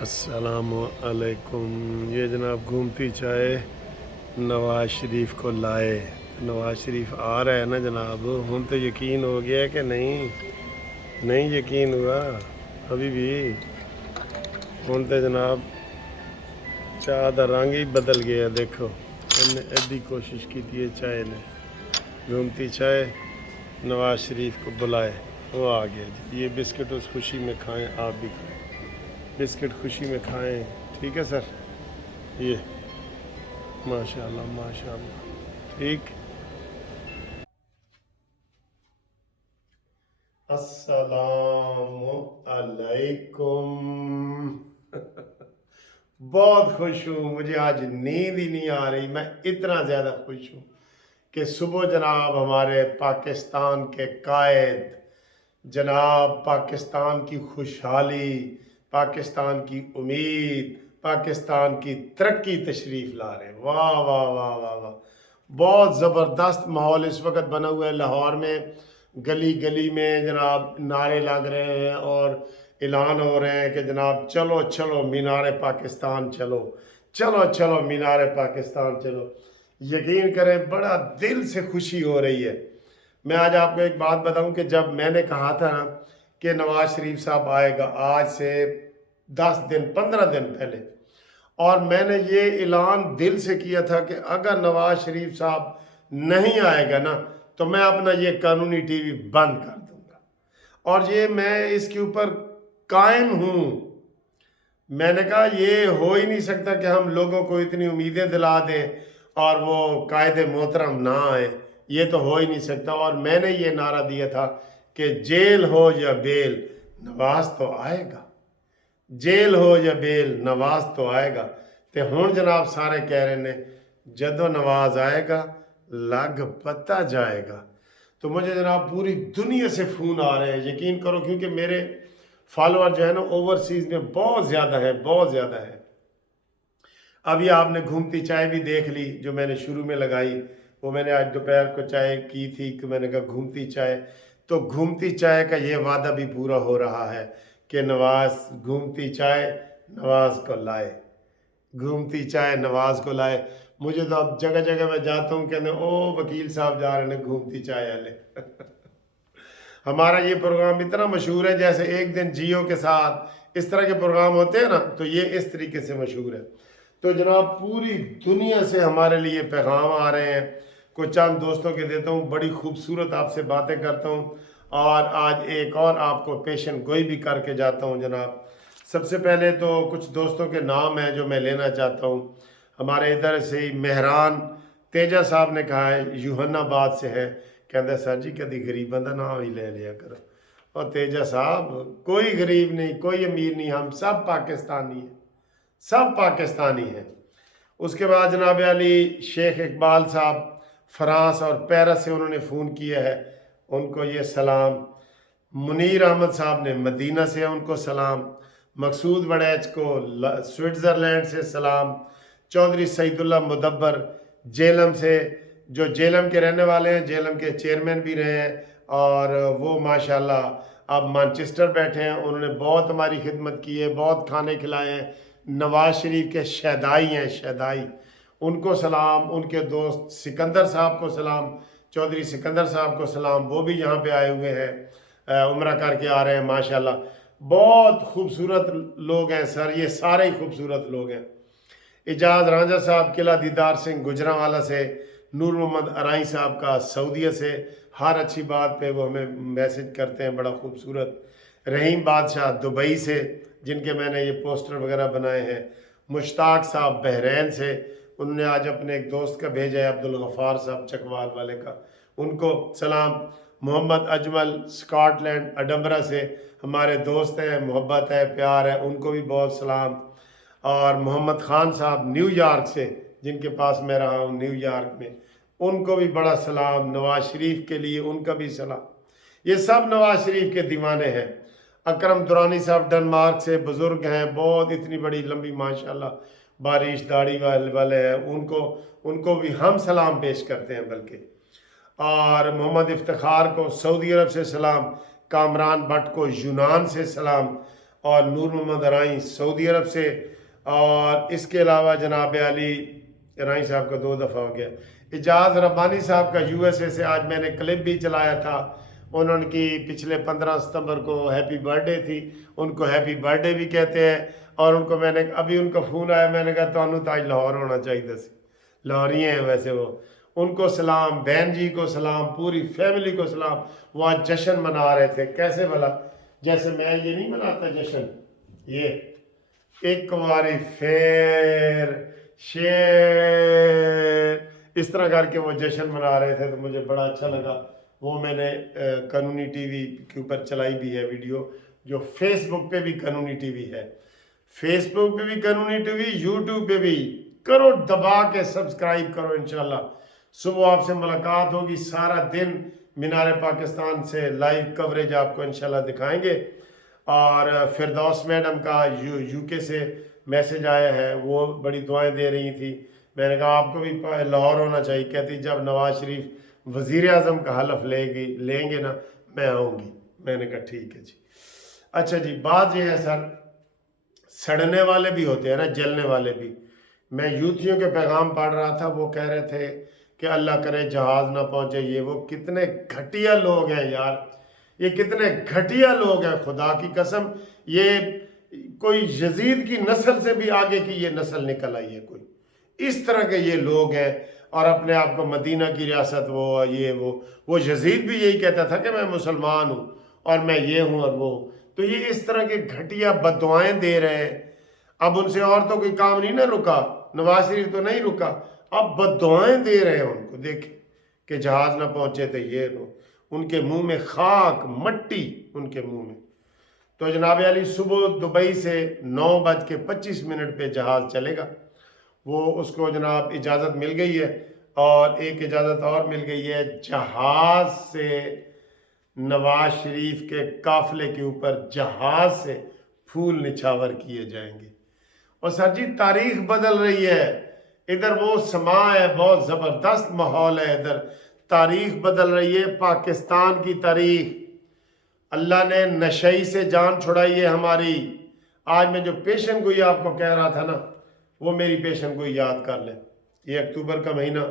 अस्सलाम वालेकुम। ये जनाब घूमती चाय नवाज़ शरीफ को लाए। नवाज़ शरीफ आ रहा है ना जनाब, हम तो यकीन हो गया कि नहीं यकीन हुआ अभी भी। हम तो जनाब चाह का रंग ही बदल गया। देखो इन्हें एडी कोशिश की थी चाय ने। घूमती चाय नवाज़ शरीफ को बुलाए, वो आ गया जी। ये बिस्किट उस खुशी में खाएं, आप भी खाएं बिस्किट, खुशी में खाएं। ठीक है सर, ये माशाल्लाह माशाल्लाह। ठीक। अस्सलामु अलैकुम। बहुत खुश हूँ, मुझे आज नींद ही नहीं आ रही। मैं इतना ज़्यादा खुश हूँ कि सुबह जनाब हमारे पाकिस्तान के कायद, जनाब पाकिस्तान की खुशहाली, पाकिस्तान की उम्मीद, पाकिस्तान की तरक्की तशरीफ़ ला रहे हैं। वाह वाह वाह वाह वाह। बहुत ज़बरदस्त माहौल इस वक्त बना हुआ है लाहौर में। गली गली में जनाब नारे लग रहे हैं और ऐलान हो रहे हैं कि जनाब चलो चलो मीनार पाकिस्तान चलो, चलो चलो मीनार पाकिस्तान चलो। यकीन करें बड़ा दिल से खुशी हो रही है। मैं आज आपको एक बात बताऊं कि जब मैंने कहा था ना कि नवाज़ शरीफ साहब आएगा, आज से 10 दिन 15 दिन पहले, और मैंने ये ऐलान दिल से किया था कि अगर नवाज़ शरीफ साहब नहीं आएगा ना तो मैं अपना ये कानूनी टीवी बंद कर दूंगा। और ये मैं इसके ऊपर कायम हूँ। मैंने कहा ये हो ही नहीं सकता कि हम लोगों को इतनी उम्मीदें दिला दें और वो कायदे मोहतरम ना आए। ये तो हो ही नहीं सकता। और मैंने ये नारा दिया था कि जेल हो या बेल नवाज तो आएगा, जेल हो या बेल नवाज तो आएगा। तो हुण जनाब सारे कह रहे ने जदों नवाज आएगा लग पता जाएगा। तो मुझे जनाब पूरी दुनिया से फ़ोन आ रहे हैं, यकीन करो, क्योंकि मेरे फॉलोअर जो है ना ओवरसीज़ में बहुत ज़्यादा है, बहुत ज़्यादा है। अभी आपने घूमती चाय भी देख ली जो मैंने शुरू में लगाई, वो मैंने आज दोपहर को चाय की थी कि मैंने कहा घूमती चाय। तो घूमती चाय का ये वादा भी पूरा हो रहा है कि नवाज घूमती चाय नवाज को लाए, घूमती चाय नवाज को लाए। मुझे तो अब जगह जगह मैं जाता हूँ कहते ओ वकील साहब जा रहे हैं घूमती चाय वाले। हमारा ये प्रोग्राम इतना मशहूर है, जैसे एक दिन जियो के साथ इस तरह के प्रोग्राम होते हैं ना, तो ये इस तरीके से मशहूर है। तो जनाब पूरी दुनिया से हमारे लिए पैगाम आ रहे हैं। कुछ चंद दोस्तों के देता हूँ, बड़ी खूबसूरत आपसे बातें करता हूँ और आज एक और आपको पेशन गोई भी करके जाता हूँ जनाब। सबसे पहले तो कुछ दोस्तों के नाम हैं जो मैं लेना चाहता हूँ। हमारे इधर से ही मेहरान तेजा साहब ने कहा है, यूहन्नाबाद से है, कहते सर जी कभी गरीबों का नाम ही ले लिया करो। और तेजा साहब कोई गरीब नहीं, कोई अमीर नहीं, हम सब पाकिस्तानी हैं, सब पाकिस्तानी हैं। उसके बाद जनाब अली शेख इकबाल साहब फ्रांस और पेरिस से उन्होंने फ़ोन किया है, उनको ये सलाम। मुनीर अहमद साहब ने मदीना से, उनको सलाम। मकसूद वड़ैच को स्विट्ज़रलैंड से सलाम। चौधरी सईदुल्लाह मुदब्बर जेलम से, जो जेलम के रहने वाले हैं, जेलम के चेयरमैन भी रहे हैं और वो माशाल्लाह अब मैनचेस्टर बैठे हैं। उन्होंने बहुत हमारी खिदमत की है, बहुत खाने खिलाए हैं। नवाज़ शरीफ के शहदाई हैं, शहदाई, उनको सलाम। उनके दोस्त सिकंदर साहब को सलाम, चौधरी सिकंदर साहब को सलाम, वो भी यहाँ पे आए हुए हैं, उम्रा करके आ रहे हैं माशाल्लाह। बहुत खूबसूरत लोग हैं सर, ये सारे ही खूबसूरत लोग हैं। एजाज रांझा साहब किला दीदार सिंह गुजरांवाला से, नूर मोहम्मद अराई साहब का सऊदीया से, हर अच्छी बात पे वो हमें मैसेज करते हैं, बड़ा खूबसूरत। रहीम बादशाह दुबई से, जिनके मैंने ये पोस्टर वगैरह बनाए हैं। मुश्ताक साहब बहरैन से, उन्होंने आज अपने एक दोस्त का भेजा है, अब्दुल गफ़ार साहब चकवाल वाले का, उनको सलाम। मोहम्मद अजमल स्कॉटलैंड अडम्बरा से हमारे दोस्त हैं, मोहब्बत है, प्यार है, उनको भी बहुत सलाम। और मोहम्मद ख़ान साहब न्यूयॉर्क से, जिनके पास मैं रहा हूँ न्यूयॉर्क में, उनको भी बड़ा सलाम। नवाज़ शरीफ के लिए उनका भी सलाम। ये सब नवाज़ शरीफ के दीवाने हैं। अकरम दुरानी साहब डेनमार्क से बुज़ुर्ग हैं, बहुत इतनी बड़ी लंबी माशाल्लाह बारिश दाढ़ी वाले हैं, उनको भी हम सलाम पेश करते हैं। बल्कि और मोहम्मद इफ्तिखार को सऊदी अरब से सलाम, कामरान भट्ट को यूनान से सलाम, اور نور محمد رائی سعودی عرب سے، اور اس کے علاوہ جناب علی رائی صاحب کا 2 دفعہ ہو گیا، اعجاز ربانی صاحب کا یو ایس اے سے آج میں نے کلپ بھی چلایا تھا، انہوں کی پچھلے 15 ستمبر کو ہیپی برتھ ڈے تھی، ان کو ہیپی برتھ ڈے بھی کہتے ہیں، اور ان کو میں نے ابھی ان کا فون آیا، میں نے کہا تو انہوں تو آج لاہور ہونا چاہیے سی، لاہوری ہیں ویسے وہ، ان کو سلام، بہن جی کو سلام، پوری فیملی کو سلام، وہ آج جشن منا رہے تھے، کیسے بھلا، جیسے میں یہ نہیں مناتا جشن، یہ ایک واری پھر شیر اس طرح کر کے وہ جشن منا رہے تھے، تو مجھے بڑا اچھا لگا، وہ میں نے قانونی ٹی وی کے اوپر چلائی بھی ہے ویڈیو، جو فیس بک پہ بھی قانونی ٹی وی ہے، فیس بک پہ بھی قانونی ٹی وی، یوٹیوب پہ بھی کرو، دبا کے سبسکرائب کرو، انشاءاللہ صبح آپ سے ملاقات ہوگی، سارا دن مینار پاکستان سے لائیو کوریج آپ کو انشاءاللہ دکھائیں گے، اور فردوس میڈم کا یو کے سے میسج آیا ہے، وہ بڑی دعائیں دے رہی تھی، میں نے کہا آپ کو بھی لاہور ہونا چاہیے، کہتی جب نواز شریف وزیر اعظم کا حلف لیں گے نا میں آؤں گی، میں نے کہا ٹھیک ہے جی۔ اچھا جی، بات یہ ہے سر، سڑنے والے بھی ہوتے ہیں نا، جلنے والے بھی، میں یوتھیوں کے پیغام پڑھ رہا تھا، وہ کہہ رہے تھے کہ اللہ کرے جہاز نہ پہنچے، یہ وہ کتنے گھٹیا لوگ ہیں یار، یہ کتنے گھٹیا لوگ ہیں، خدا کی قسم، یہ کوئی یزید کی نسل سے بھی آگے کی یہ نسل نکل آئی ہے، کوئی اس طرح کے یہ لوگ ہیں، اور اپنے آپ کو مدینہ کی ریاست وہ یزید بھی یہی کہتا تھا کہ میں مسلمان ہوں اور میں یہ ہوں اور وہ، تو یہ اس طرح کے گھٹیا بددعائیں دے رہے ہیں، اب ان سے اور تو کوئی کام نہیں نہ رکا، نواز شریف تو نہیں رکا، اب بددعائیں دے رہے ہیں ان کو، دیکھیں کہ جہاز نہ پہنچے تو یہ لو، ان کے منہ میں خاک مٹی، ان کے منہ میں، تو جناب علی صبح دبئی سے 9:25 پہ جہاز چلے گا، وہ اس کو جناب اجازت مل گئی ہے، اور ایک اجازت اور مل گئی ہے، جہاز سے نواز شریف کے قافلے کے اوپر جہاز سے پھول نچھاور کیے جائیں گے، اور سر جی تاریخ بدل رہی ہے، ادھر وہ سما ہے، بہت زبردست ماحول ہے ادھر، تاریخ بدل رہی ہے، پاکستان کی تاریخ، اللہ نے نشئی سے جان چھڑائی ہے ہماری، آج میں جو پیشن گوئی آپ کو کہہ رہا تھا نا، وہ میری پیشن گوئی یاد کر لیں، یہ اکتوبر کا مہینہ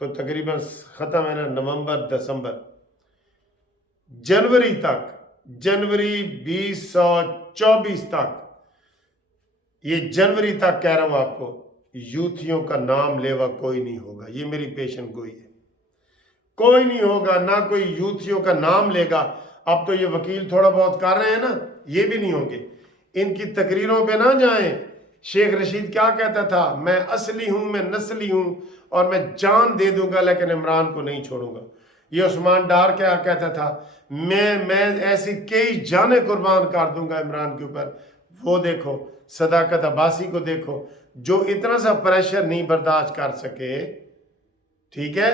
تو تقریباً ختم ہے نا، نومبر دسمبر، جنوری 2024 تک، یہ جنوری تک کہہ رہا ہوں آپ کو، یوتھیوں کا نام لیوا کوئی نہیں ہوگا، یہ میری پیشن گوئی ہے، کوئی نہیں ہوگا، نہ کوئی یوتھیوں کا نام لے گا، اب تو یہ وکیل تھوڑا بہت کر رہے ہیں نا، یہ بھی نہیں ہوں گے، ان کی تقریروں پہ نہ جائیں، شیخ رشید کیا کہتا تھا، میں اصلی ہوں، میں نسلی ہوں، اور میں جان دے دوں گا لیکن عمران کو نہیں چھوڑوں گا، یہ عثمان ڈار کیا کہتا تھا، میں ایسی کئی جانیں قربان کر دوں گا عمران کے اوپر، وہ دیکھو صداقت عباسی کو دیکھو، جو اتنا سا پریشر نہیں برداشت کر سکے، ٹھیک ہے،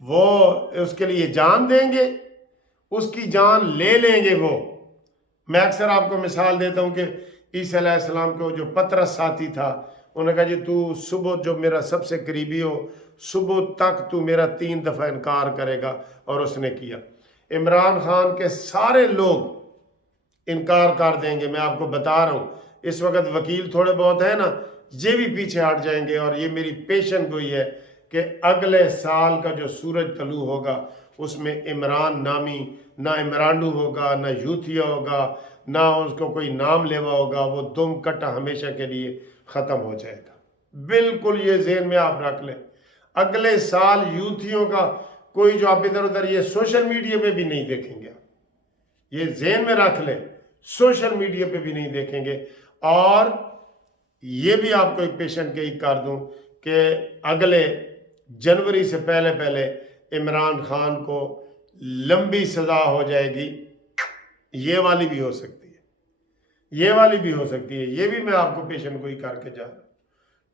وہ اس کے لیے جان دیں گے، اس کی جان لے لیں گے وہ، میں اکثر آپ کو مثال دیتا ہوں کہ عیسیٰ علیہ السلام کو جو پطرس ساتھی تھا، انہوں نے کہا جی تو صبح جو میرا سب سے قریبی ہو، صبح تک تو میرا 3 دفعہ انکار کرے گا، اور اس نے کیا، عمران خان کے سارے لوگ انکار کر دیں گے، میں آپ کو بتا رہا ہوں، اس وقت وکیل تھوڑے بہت ہیں نا، یہ بھی پیچھے ہٹ جائیں گے، اور یہ میری پیشن گوئی ہے کہ اگلے سال کا جو سورج طلوع ہوگا، اس میں عمران نامی نہ عمرانو ہوگا، نہ یوتھیا ہوگا، نہ اس کو کوئی نام لیوا ہوگا، وہ دم کٹا ہمیشہ کے لیے ختم ہو جائے گا، بالکل یہ ذہن میں آپ رکھ لیں، اگلے سال یوتھیوں کا کوئی جو آپ ادھر ادھر یہ سوشل میڈیا پہ بھی نہیں دیکھیں گے، یہ ذہن میں رکھ لیں، سوشل میڈیا پہ بھی نہیں دیکھیں گے، اور یہ بھی آپ کو ایک پیشن گوئی کر دوں کہ اگلے جنوری سے پہلے عمران خان کو لمبی سزا ہو جائے گی، یہ والی بھی ہو سکتی ہے، یہ والی بھی ہو سکتی ہے، یہ بھی میں آپ کو پیشن گوئی کر کے جا رہا ہوں،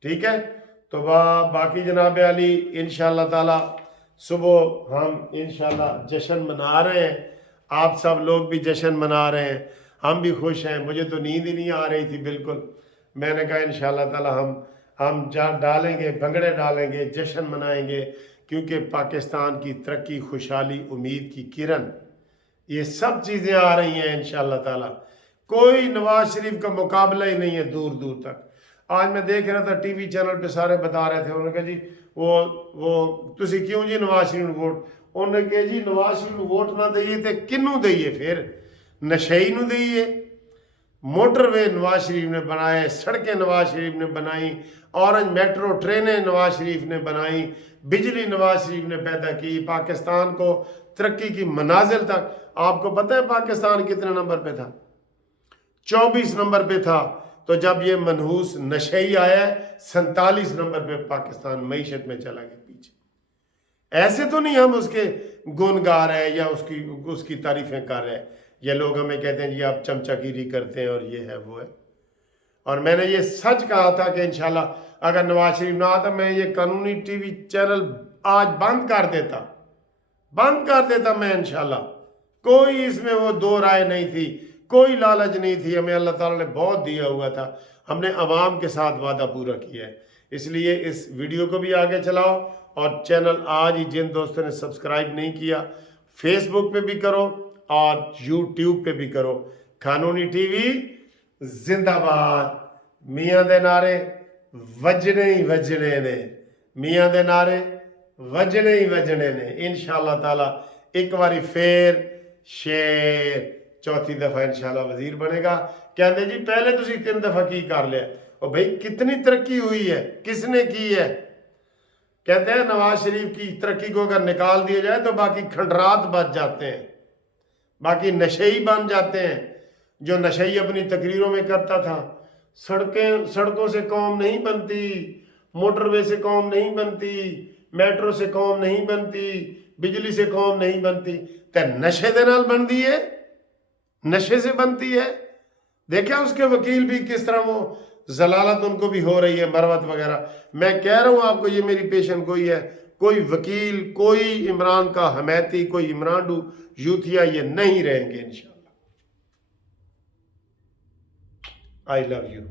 ٹھیک ہے، تو باقی جناب علی انشاءاللہ تعالی صبح ہم انشاءاللہ جشن منا رہے ہیں، آپ سب لوگ بھی جشن منا رہے ہیں، ہم بھی خوش ہیں، مجھے تو نیند ہی نہیں آ رہی تھی بالکل، میں نے کہا انشاءاللہ تعالی ہم ڈالیں گے، بھنگڑے ڈالیں گے، جشن منائیں گے، کیونکہ پاکستان کی ترقی، خوشحالی، امید کی کرن، یہ سب چیزیں آ رہی ہیں انشاءاللہ تعالی، कोई नवाज शरीफ का मुकाबला ही नहीं है दूर दूर तक। आज मैं देख रहा था टीवी चैनल पे सारे बता रहे थे, उन्होंने कहा जी वो तुसी क्यों जी नवाज शरीफ ਨੂੰ ਵੋਟ, ਉਹਨੇ ਕਿਹਾ ਜੀ ਨਵਾਜ਼ ਸ਼ਰੀਫ ਨੂੰ ਵੋਟ ਨਾ ਦਈਏ ਤੇ ਕਿਹਨੂੰ ਦਈਏ, ਫਿਰ ਨਸ਼ਈ ਨੂੰ ਦਈਏ। मोटरवे नवाज शरीफ ने बनाए, सड़कें नवाज शरीफ ने बनाई, ऑरेंज मेट्रो ट्रेनें नवाज शरीफ ने बनाई, बिजली नवाज शरीफ ने पैदा की, पाकिस्तान को तरक्की की मनाजिल तक। आपको पता है पाकिस्तान कितने नंबर पे था? 24 नंबर पे था। तो जब ये मनहूस नशई आया 47 नंबर पे पाकिस्तान मईशत में चला गया पीछे। ऐसे तो नहीं हम उसके गुण गा रहे हैं या उसकी तारीफें कर रहे हैं। ये लोग हमें कहते हैं जी आप चमचागिरी करते हैं और ये है वो है। और मैंने ये सच कहा था कि इंशाल्लाह अगर नवाज शरीफ ना आता मैं ये कानूनी टीवी चैनल आज बंद कर देता मैं इंशाल्लाह। कोई इसमें वो दो राय नहीं थी, कोई लालच नहीं थी, हमें अल्लाह ताला ने बहुत दिया हुआ था, हमने अवाम के साथ वादा पूरा किया है। इसलिए इस वीडियो को भी आगे चलाओ और चैनल आज ही जिन दोस्तों ने सब्सक्राइब नहीं किया फेसबुक पे भी करो और यूट्यूब पे भी करो। कानूनी टीवी जिंदाबाद। मियाँ दे नारे वजने ही वजने ने, मियाँ दे नारे वजने ही वजने ने। इंशाअल्लाह ताला एक बारी फिर शेर चौथी दफ़ा इंशाअल्लाह वजीर बनेगा। कहते जी पहले तुसी 3 दफ़ा की कर लिया, और भाई कितनी तरक्की हुई है, किसने की है? कहते हैं नवाज शरीफ की तरक्की को अगर निकाल दिया जाए तो बाकी खंडरात बच जाते हैं, बाकी नशई बन जाते हैं। जो नशई अपनी तकरीरों में करता था, सड़कों से कौम नहीं बनती, मोटरवे से कौम नहीं बनती, मेट्रो से कौम नहीं बनती, बिजली से कौम नहीं बनती, तो नशे दे नाल बनती है, नशे से बनती है। देखा उसके वकील भी किस तरह वो जलालत उनको भी हो रही है, मरवत वगैरह। मैं कह रहा हूँ आपको, ये मेरी पेशन गोई है, कोई वकील, कोई इमरान का हमैती, कोई इमरान यूथिया ये नहीं रहेंगे इंशाल्लाह। I love you.